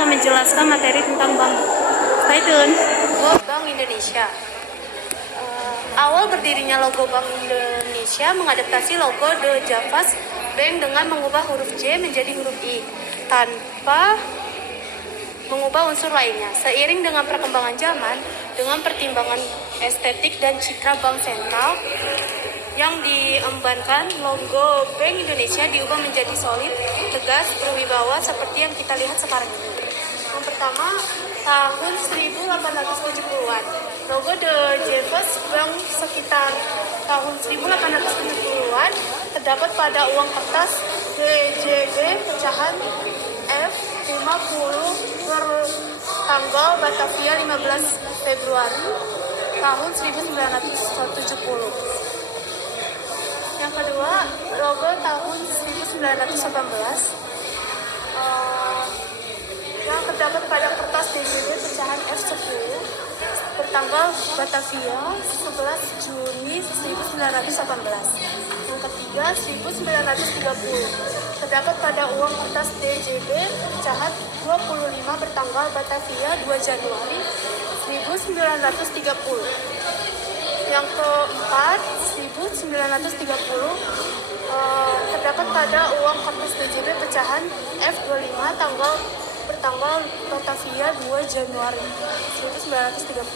akan menjelaskan materi tentang bank. Stay tune. Bank Indonesia. Awal berdirinya logo Bank Indonesia mengadaptasi logo The Javas Bank dengan mengubah huruf J menjadi huruf I tanpa mengubah unsur lainnya. Seiring dengan perkembangan zaman, dengan pertimbangan estetik dan citra bank sentral yang diembankan, logo Bank Indonesia diubah menjadi solid, tegas, berwibawa seperti yang kita lihat sekarang ini. Yang pertama, tahun 1870-an. Logo The Javas Bank sekitar tahun 1870-an terdapat pada uang kertas DJB pecahan F50 bertanggal Batavia 15 Februari tahun 1970. Yang kedua, logo tahun 1918 yang terdapat pada kertas DJB pecahan F10 bertanggal Batavia 11 Juni 1918. Yang ketiga, 1930 terdapat pada uang kertas DJB pecahan 25 bertanggal Batavia 2 Januari 1930. Yang keempat, 1930 terdapat pada uang kertas DJB pecahan F25 bertanggal Batavia 2 Januari 1930. Yang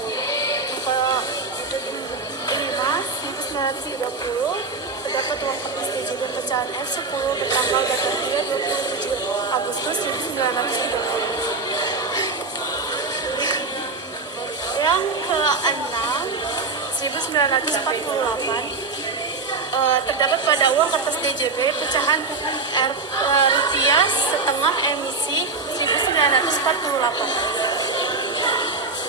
kelima, 1930 terdapat uang kertas DJB pecahan F10 bertanggal Batavia 27 Agustus 1930. Yang keenam, 1948 terdapat pada uang kertas DJB pecahan rupiah setengah emisi 1948.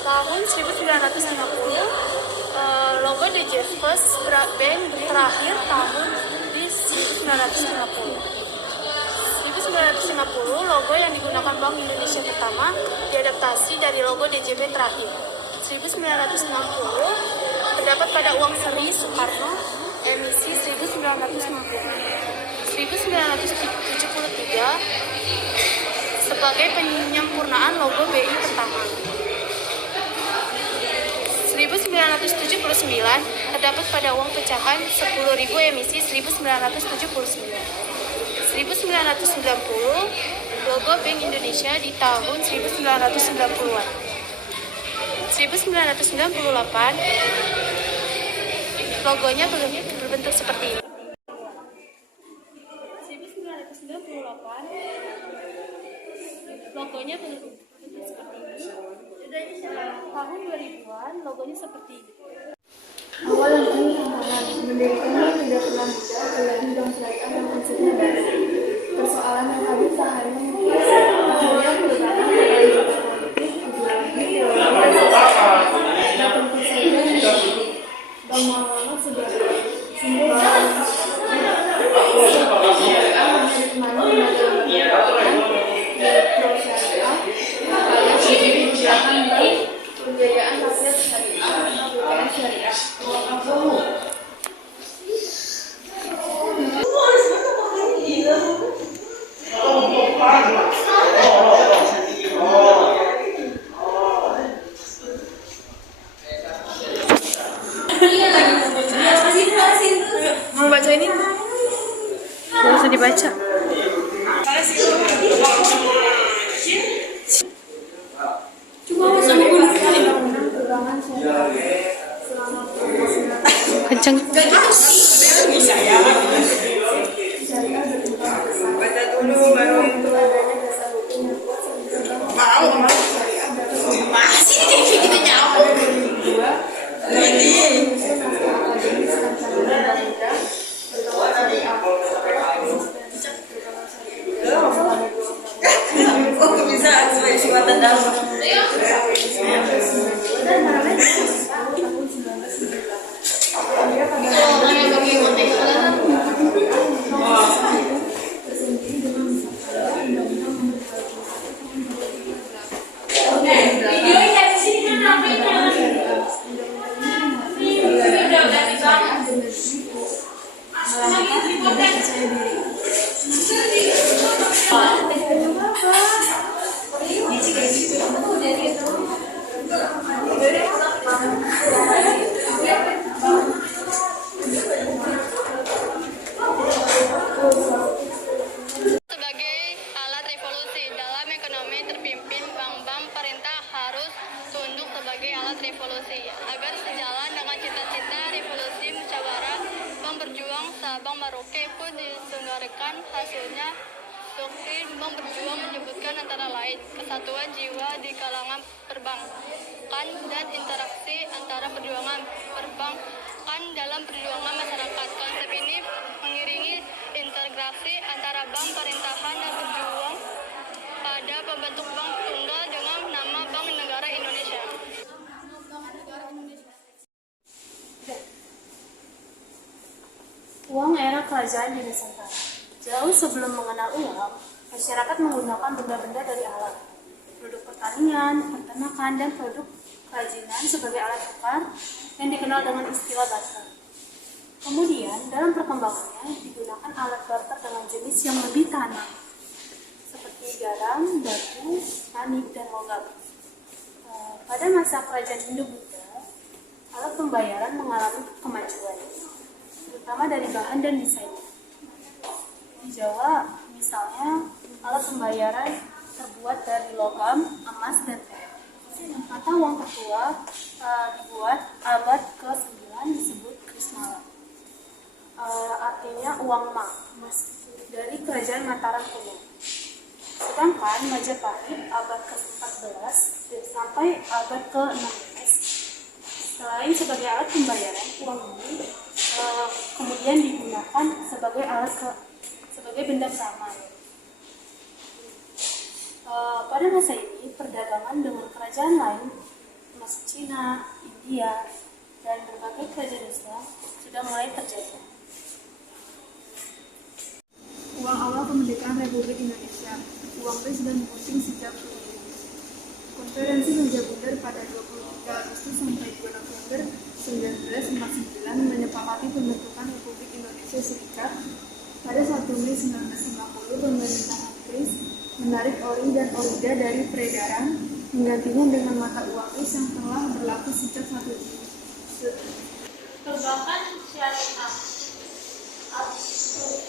Tahun 1950 logo The Javas Bank terakhir tahun di 1950. 1950 logo yang digunakan Bank Indonesia pertama diadaptasi dari logo DJB terakhir. 1960 terdapat pada uang seri Soekarno emisi 1960. 1973 sebagai penyempurnaan logo BI pertama. 1979 terdapat pada uang pecahan 10.000 emisi 1979. 1990 logo Bank Indonesia di tahun 1990-an. 1998 logonya berbentuk seperti ini. 1998 logonya berbentuk seperti ini. Tahun 2000-an logonya seperti ini. Awal dan tantangan mendirikannya tidak pernah mudah apalagi bank syariah yang konsepnya baru. Persoalan yang habis tak hanya akhirnya merupakan politik, ideologi, dan tentu saja Bang Muhammad sebagai simbol syariah menemani lembaga syariah yang digunakan di pembiayaan rakyat syariah. Mau baca ini? Gak usah dibaca. Kenceng. demokrasi agar sejalan dengan cita-cita revolusi musyawarah Bank Berjuang Sabang Merauke pun diselenggarakan. Hasilnya doktrin Bank Berjuang menyebutkan antara lain kesatuan jiwa di kalangan perbankan dan interaksi antara perjuangan perbankan dalam perjuangan masyarakat. Konsep ini mengiringi integrasi antara bank pemerintahan dan berjuang pada pembentuk bank tunggal dengan nama Bank Negara Indonesia. Uang era kerajaan di Nusantara. Jauh sebelum mengenal uang, masyarakat menggunakan benda-benda dari alam, produk pertanian, peternakan, dan produk kerajinan sebagai alat tukar yang dikenal dengan istilah barter. Kemudian, dalam perkembangannya digunakan alat barter dengan jenis yang lebih tahan, seperti garam, batu, tanit, dan logam. Pada masa kerajaan Hindu-Buddha, alat pembayaran mengalami kemajuan, terutama dari bahan dan desain. Di Jawa, misalnya, alat pembayaran terbuat dari logam, emas, dan perak. Kata uang tertua dibuat abad ke-9 disebut Krismala. Artinya uang emas dari kerajaan Mataram kuno. Sedangkan Majapahit abad ke-14 sampai abad ke-16 selain sebagai alat pembayaran, uang ini kemudian digunakan sebagai benda keamanan. Pada masa ini, perdagangan dengan kerajaan lain, termasuk Cina, India, dan berbagai kerajaan Islam sudah mulai terjadi. Uang awal kemerdekaan Republik Indonesia. Uang B sudah dipunting sejak Konferensi Meja Bundar pada 23 Agustus sampai 2 November 1949 menyepakati pembentukan Republik Indonesia Serikat. Pada 1 Mei 1950, pemerintahan Prince menarik ori dan orida dari peredaran, menggantinya dengan mata uang emas yang telah berlaku sejak 1 Juni. Perbankan syariah.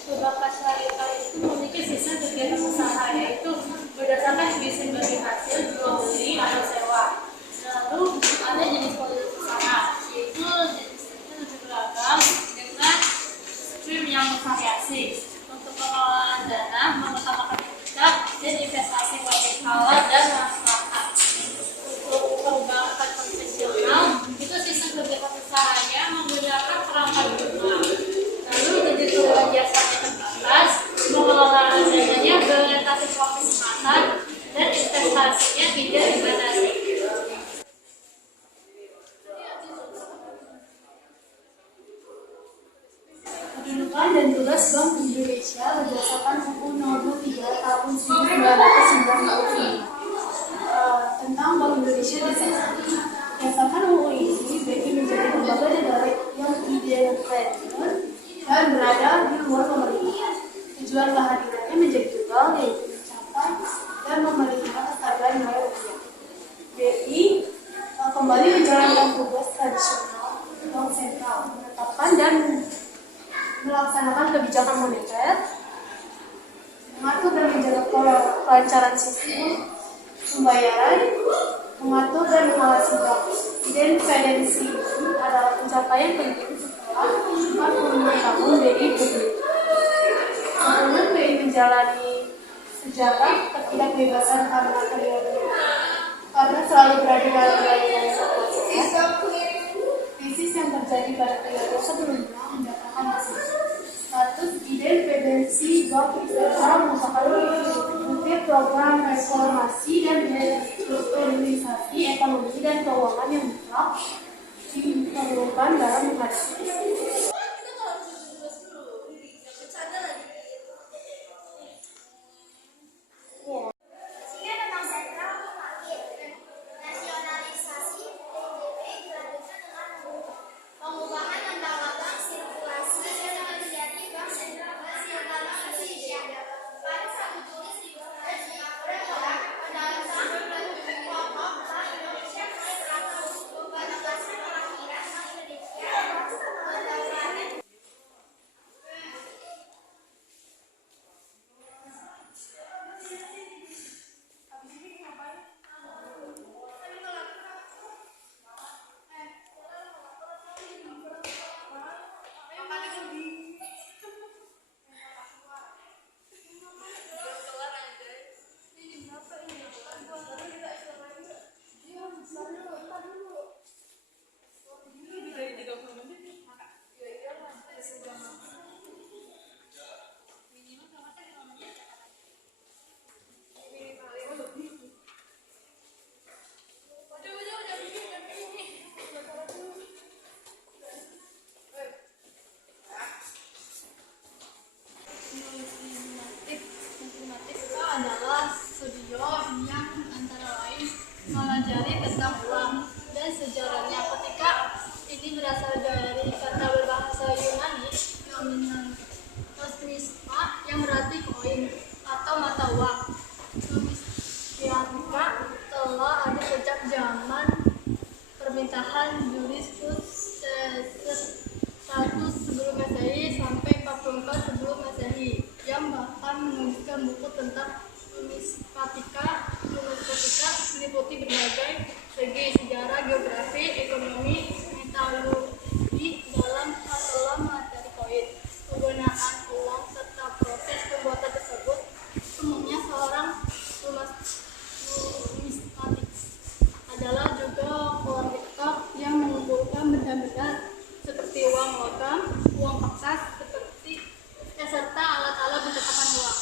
Perbankan syariah itu memiliki sistem kegiatan usaha, yaitu berdasarkan izin bagi hasil jual beli atau sewa. Lalu ada jenis politik usaha, yaitu jenis beragam dengan stream yang bervariasi. Untuk pengelolaan dana mengutamakan etika dan investasi bagi halal dan maslahat. Untuk perbankan konvensional itu sistem kegiatan usahanya menggunakan perangkat bunga. Lalu kejuruan jasanya terbatas, pengelolaan dananya berorientasi profit semata dan investasinya tidak dibatasi. Kedudukan dan tugas Bank Indonesia berdasarkan UU Nomor 23 Tahun 1995 tentang Bank Indonesia di sana. Berdasarkan UU ini, BI menjadi lembaga negara yang independen dan berada di luar pemerintah. Tujuan kehadirannya menjadi tunggal, yaitu mencapai dan memelihara kestabilan nilai rupiah. BI kembali menjalankan tugas tradisional Bank Sentral, menetapkan dan melaksanakan kebijakan moneter, mengatur dan menjaga kelancaran sistem pembayaran, mengatur dan mengawasi bank. Independensi ini adalah pencapaian penting setelah 45 tahun BI berdiri. Namun BI menjalani sejarah ketidakbebasan karena selalu berada dalam wilayah krisis yang terjadi pada periode sebelumnya mendatangkan hasil. Status independensi Bank Indonesia merupakan bukti program reformasi dan restrukturisasi ekonomi dan keuangan yang mutlak diperlukan dalam menghadapi krisis. buku tentang numismatika meliputi berbagai segi sejarah, geografi, ekonomi, metalurgi dalam hal selam materi koin, penggunaan uang serta proses pembuatan tersebut. Umumnya seorang numismatik adalah juga kolektor yang mengumpulkan benda-benda seperti uang logam, uang kertas, serta alat-alat pencetakan uang.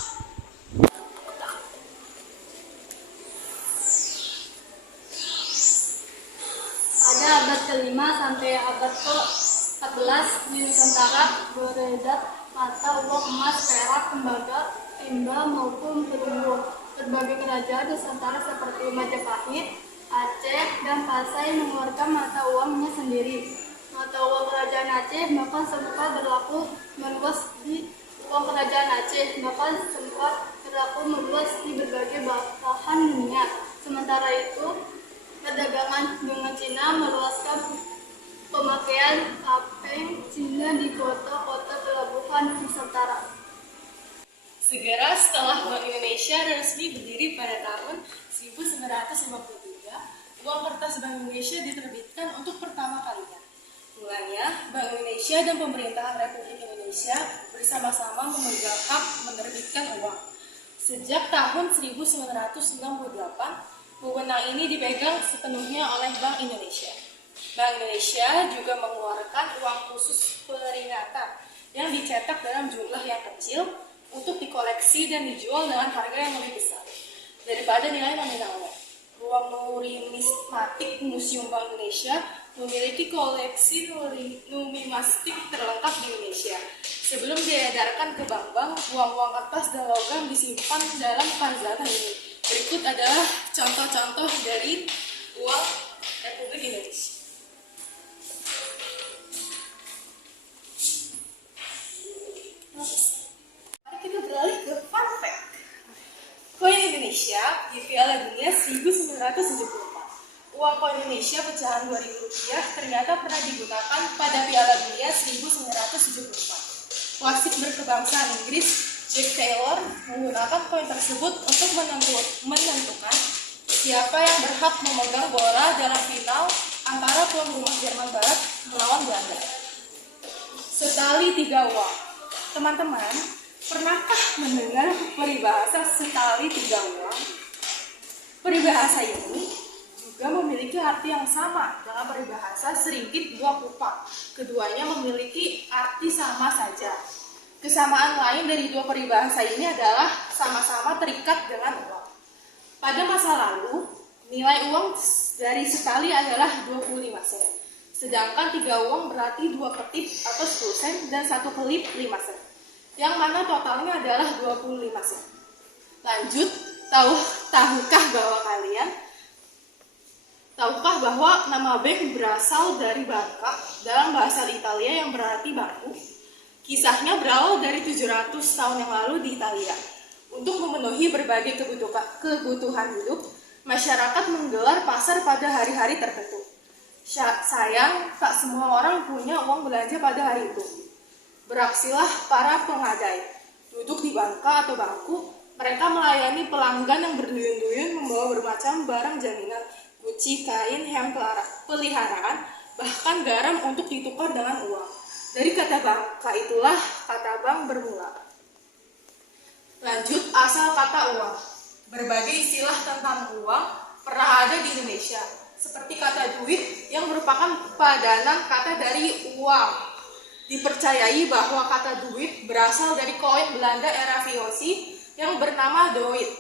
Pada abad ke-5 sampai abad ke-14 di Nusantara beredar mata uang emas, perak, tembaga, timba maupun perunggu. Berbagai kerajaan Nusantara seperti Majapahit, Aceh, dan Pasai mengeluarkan mata uangnya sendiri. Mata uang kerajaan Aceh bahkan sempat berlaku meluas di berbagai belahan dunia. Sementara itu, perdagangan dengan Cina meluaskan pemakaian kapeng Cina di kota-kota pelabuhan Nusantara. Segera setelah Bank Indonesia resmi berdiri pada tahun 1953, uang kertas Bank Indonesia diterbitkan untuk pertama kalinya. Mulanya, Bank Indonesia dan Pemerintahan Republik Indonesia bersama-sama memegang hak menerbitkan uang. Sejak tahun 1968, wewenang ini dipegang sepenuhnya oleh Bank Indonesia. Bank Indonesia juga mengeluarkan uang khusus peringatan yang dicetak dalam jumlah yang kecil untuk dikoleksi dan dijual dengan harga yang lebih besar daripada nilai nominalnya. Ruang numismatik Museum Bank Indonesia memiliki koleksi numismatik terlengkap di Indonesia. Sebelum diedarkan ke bank-bank, uang-uang kertas dan logam disimpan dalam khazanah ini. Berikut adalah contoh-contoh dari uang Republik Indonesia. Mari kita beralih ke fun fact. Koin Indonesia di Piala Dunia 1974. Uang koin Indonesia pecahan Rp2.000 ternyata pernah digunakan pada Piala Dunia 1974. Wasit berkebangsaan Inggris Jack Taylor menggunakan koin tersebut untuk menentukan siapa yang berhak memegang bola dalam final antara tuan rumah Jerman Barat melawan Belanda. Setali 3 uang. Teman-teman, pernahkah mendengar peribahasa setali 3 uang? Peribahasa ini juga memiliki arti yang sama dengan peribahasa seringkit 2 kupang. Keduanya memiliki arti sama saja. Kesamaan lain dari 2 peribahasa ini adalah sama-sama terikat dengan uang. Pada masa lalu, nilai uang dari setali adalah 25 sen. Sedangkan 3 uang berarti 2 ketip atau 10 sen dan 1 kelip 5 sen. Yang mana totalnya adalah 25 sen. Lanjut, tahukah bahwa nama bank berasal dari banca dalam bahasa Italia yang berarti bangku? Kisahnya berawal dari 700 tahun yang lalu di Italia. Untuk memenuhi berbagai kebutuhan hidup, masyarakat menggelar pasar pada hari-hari tertentu. Sayang, tak semua orang punya uang belanja pada hari itu. Beraksilah para pengadai. Duduk di bangka atau bangku, mereka melayani pelanggan yang berduyun-duyun membawa bermacam barang jaminan, guci, kain, hem peliharaan, bahkan garam untuk ditukar dengan uang. Dari kata bangka itulah kata bank bermula. Lanjut, asal kata uang. Berbagai istilah tentang uang pernah ada di Indonesia, seperti kata duit yang merupakan padanan kata dari uang. Dipercayai bahwa kata duit berasal dari koin Belanda era VOC yang bernama doit.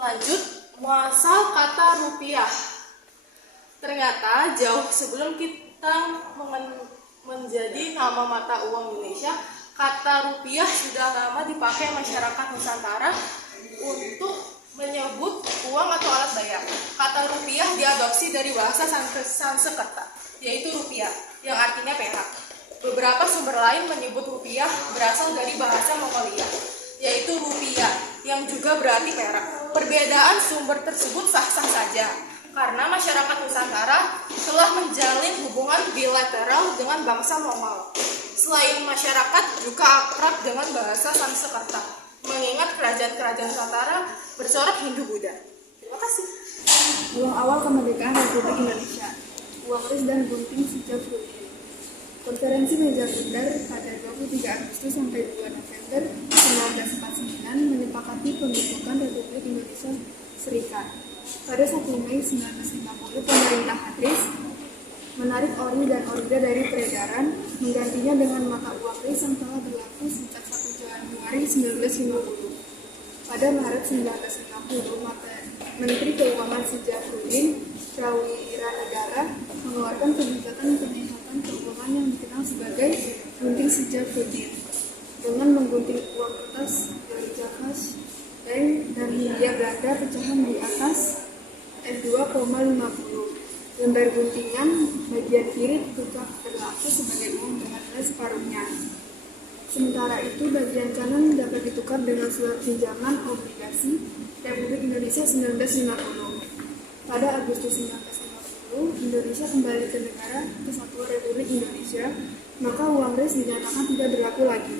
Lanjut, muasal kata rupiah. Ternyata jauh sebelum kita menjadi nama mata uang Indonesia, kata rupiah sudah lama dipakai masyarakat Nusantara untuk menyebut uang atau alat bayar. Kata rupiah diadopsi dari bahasa Sanskerta, yaitu rupiah, yang artinya perak. Beberapa sumber lain menyebut rupiah berasal dari bahasa Mongolia, yaitu rupiah, yang juga berarti perak. Perbedaan sumber tersebut sah-sah saja, karena masyarakat Nusantara telah menjalin hubungan bilateral dengan bangsa Mongol. Selain masyarakat juga akrab dengan bahasa Sanskerta. mengingat kerajaan-kerajaan Nusantara bercorak Hindu-Buddha. Terima kasih. Awal kemerdekaan Republik Indonesia. Uang Ris dan Gunting Sijabudin. Konferensi Meja Bundar pada 23 Agustus sampai 2 November 1949 menyepakati pembentukan Republik Indonesia Serikat. Pada 1 Mei 1950, pemerintah Hatris menarik ori dan orida dari peredaran, menggantinya dengan mata uang Ris yang telah berlaku sejak 1 Januari 1950. Pada Maret 1950, Menteri Keuangan Sijabudin Prawiranegara mengeluarkan kebijakan penyehatan keuangan yang dikenal sebagai gunting Sijabudin dengan menggunting uang kertas dari Javas dan Hindia Belanda pecahan di atas F2,50. Lembar guntingan bagian kiri tetap berlaku sebagai uang berharga separuhnya. Sementara itu, bagian kanan dapat ditukar dengan surat pinjaman obligasi Republik Indonesia 1950. Pada Agustus 1950, Indonesia kembali ke negara kesatuan Republik Indonesia, maka uang Ris dinyatakan tidak berlaku lagi.